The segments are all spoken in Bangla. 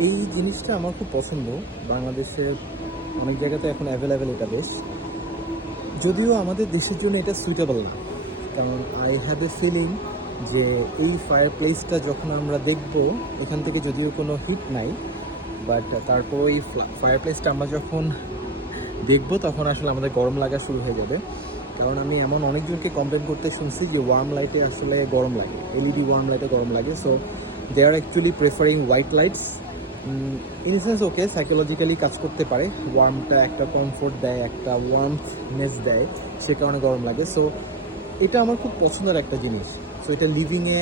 এই জিনিসটা আমার খুব পছন্দ। বাংলাদেশের অনেক জায়গাতে এখন অ্যাভেলেবেল এটা বেশ, যদিও আমাদের দেশের জন্য এটা সুইটেবল না। কারণ আই হ্যাভ এ ফিলিং যে এই ফায়ার প্লেসটা যখন আমরা দেখব, এখান থেকে যদিও কোনো হিট নাই, বাট তারপর এই ফায়ার প্লেসটা আমরা যখন দেখবো তখন আসলে আমাদের গরম লাগা শুরু হয়ে যাবে। কারণ আমি এমন অনেকজনকে কমপ্লেন করতে শুনছি যে ওয়ার্ম লাইটে আসলে গরম লাগে, এলইডি ওয়ার্ম লাইটে গরম লাগে। So they are actually preferring white lights. In sense okay, psychologically কাজ করতে পারে, ওয়ার্মটা একটা কমফোর্ট দেয়, একটা ওয়ার্মনেস দেয়, সে কারণে গরম লাগে। সো এটা আমার খুব পছন্দের একটা জিনিস। সো এটা লিভিংয়ে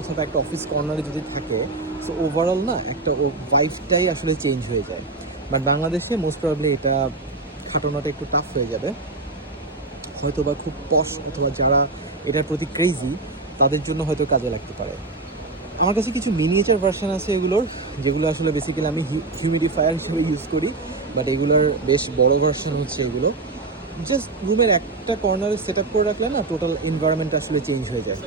অথবা একটা অফিস কর্নারে যদি থাকে, সো ওভারঅল না একটা ভাইবটাই আসলে চেঞ্জ হয়ে যায়। বাট বাংলাদেশে মোস্ট প্রবাবলি এটা খাটানোটা একটু টাফ হয়ে যাবে, হয়তো বা খুব পশ অথবা যারা এটার প্রতি ক্রেজি তাদের জন্য হয়তো কাজে লাগতে পারে। আমার কাছে কিছু মিনিয়েচার ভার্সন আছে এগুলোর, যেগুলো আসলে বেসিক্যালি আমি হিউমিডিফায়ার হিসেবে ইউজ করি। বাট এগুলোর বেশ বড় ভার্সন হচ্ছে এগুলো। জাস্ট রুমের একটা কর্নারে সেট আপ করে রাখলে না টোটাল এনভায়রনমেন্ট আসলে চেঞ্জ হয়ে যায়।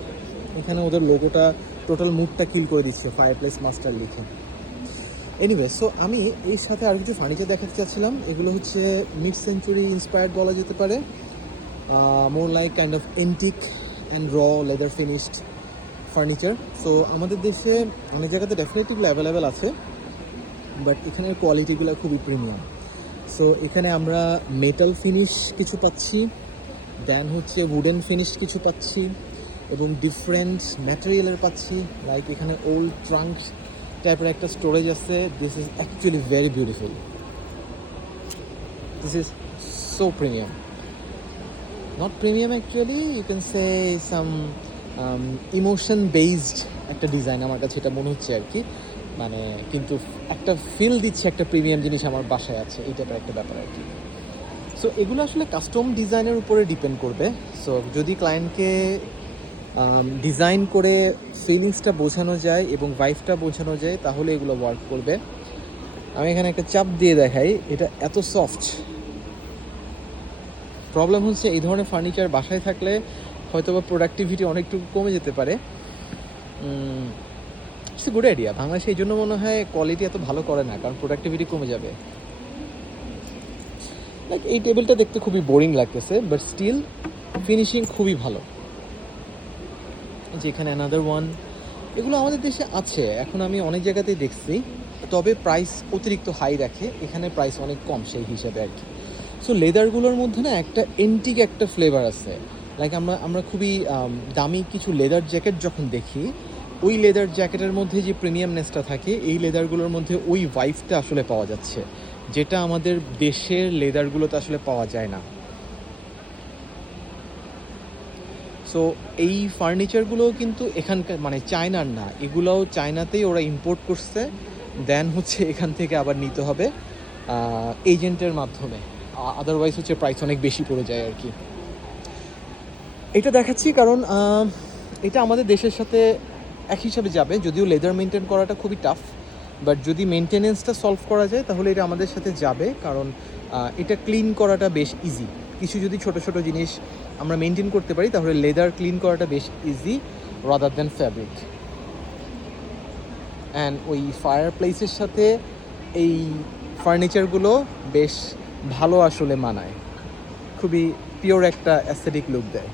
এখানে ওদের লোগোটা টোটাল মুডটা কিল করে দিচ্ছে, ফায়ার প্লেস মাস্টার লিখে। এনিওয়ে, সো আমি এর সাথে আর কিছু ফার্নিচার দেখাতে চাচ্ছিলাম। এগুলো হচ্ছে মিড সেঞ্চুরি ইন্সপায়ার্ড বলা যেতে পারে, more like kind of antique and র লেদার ফিনিশড ফার্নিচার। সো আমাদের দেশে অনেক জায়গাতে ডেফিনেটলি অ্যাভেলেবেল আছে, বাট এখানের কোয়ালিটিগুলো খুবই প্রিমিয়াম। সো এখানে আমরা মেটাল ফিনিশ কিছু পাচ্ছি, দেন হচ্ছে উডেন ফিনিশ কিছু পাচ্ছি, এবং ডিফারেন্ট ম্যাটেরিয়ালের পাচ্ছি। লাইক এখানে ওল্ড ট্রাঙ্ক টাইপের একটা স্টোরেজ আছে। This is actually very beautiful, this is so premium. Not premium actually, you can say some emotion based একটা ডিজাইন আমার কাছে এটা মনে হচ্ছে আর কি। মানে কিন্তু একটা ফিল দিচ্ছে একটা প্রিমিয়াম জিনিস আমার বাসায় আছে, এই টাইপের একটা ব্যাপার আর কি। সো এগুলো আসলে কাস্টম ডিজাইনের উপরে ডিপেন্ড করবে। সো যদি ক্লায়েন্টকে ডিজাইন করে ফিলিংসটা বোঝানো যায় এবং ভাইবটা বোঝানো যায়, তাহলে এগুলো ওয়ার্ক করবে। আমি এখানে একটা চাপ দিয়ে দেখাই, এটা এত সফট। প্রবলেম হচ্ছে এই ধরনের ফার্নিচার বাসায় থাকলে হয়তো বা প্রোডাক্টিভিটি অনেকটুকু কমে যেতে পারে। It's a good idea. বাংলাদেশে এই জন্য মনে হয় কোয়ালিটি এত ভালো করে না, কারণ প্রোডাক্টিভিটি কমে যাবে। লাইক এই টেবিলটা দেখতে খুবই বোরিং লাগতেছে, বাট স্টিল ফিনিশিং খুবই ভালো। যে এখানে অ্যানাদার ওয়ান, এগুলো আমাদের দেশে আছে, এখন আমি অনেক জায়গাতেই দেখছি, তবে প্রাইস অতিরিক্ত হাই রাখে, এখানে প্রাইস অনেক কম সেই হিসাবে আর কি। সো লেদারগুলোর মধ্যে না একটা এন্টিক একটা ফ্লেভার আছে। লাইক আমরা খুবই দামি কিছু লেদার জ্যাকেট যখন দেখি, ওই লেদার জ্যাকেটের মধ্যে যে প্রিমিয়ামনেসটা থাকে, এই লেদারগুলোর মধ্যে ওই ভাইবটা আসলে পাওয়া যাচ্ছে, যেটা আমাদের দেশের লেদারগুলোতে আসলে পাওয়া যায় না। সো এই ফার্নিচারগুলোও কিন্তু এখানকার মানে চায়নার না, এগুলোও চায়নাতেই ওরা ইম্পোর্ট করছে, দেন হচ্ছে এখান থেকে আবার নিতে হবে এজেন্টের মাধ্যমে। আদারওয়াইজ হচ্ছে প্রাইস অনেক বেশি পড়ে যায় আর কি। এটা দেখাচ্ছি কারণ এটা আমাদের দেশের সাথে এক হিসাবে যাবে, যদিও লেদার মেনটেন করাটা খুবই টাফ, বাট যদি মেনটেনেন্সটা সলভ করা যায় তাহলে এটা আমাদের সাথে যাবে। কারণ এটা ক্লিন করাটা বেশ ইজি। কিছু যদি ছোটো ছোটো জিনিস আমরা মেনটেন করতে পারি, তাহলে লেদার ক্লিন করাটা বেশ easy rather than fabric. And ওই ফায়ার প্লেসের সাথে এই ফার্নিচারগুলো বেশ ভালো আসলে মানায়, খুবই পিওর একটা অ্যাস্থেটিক লুক দেয়।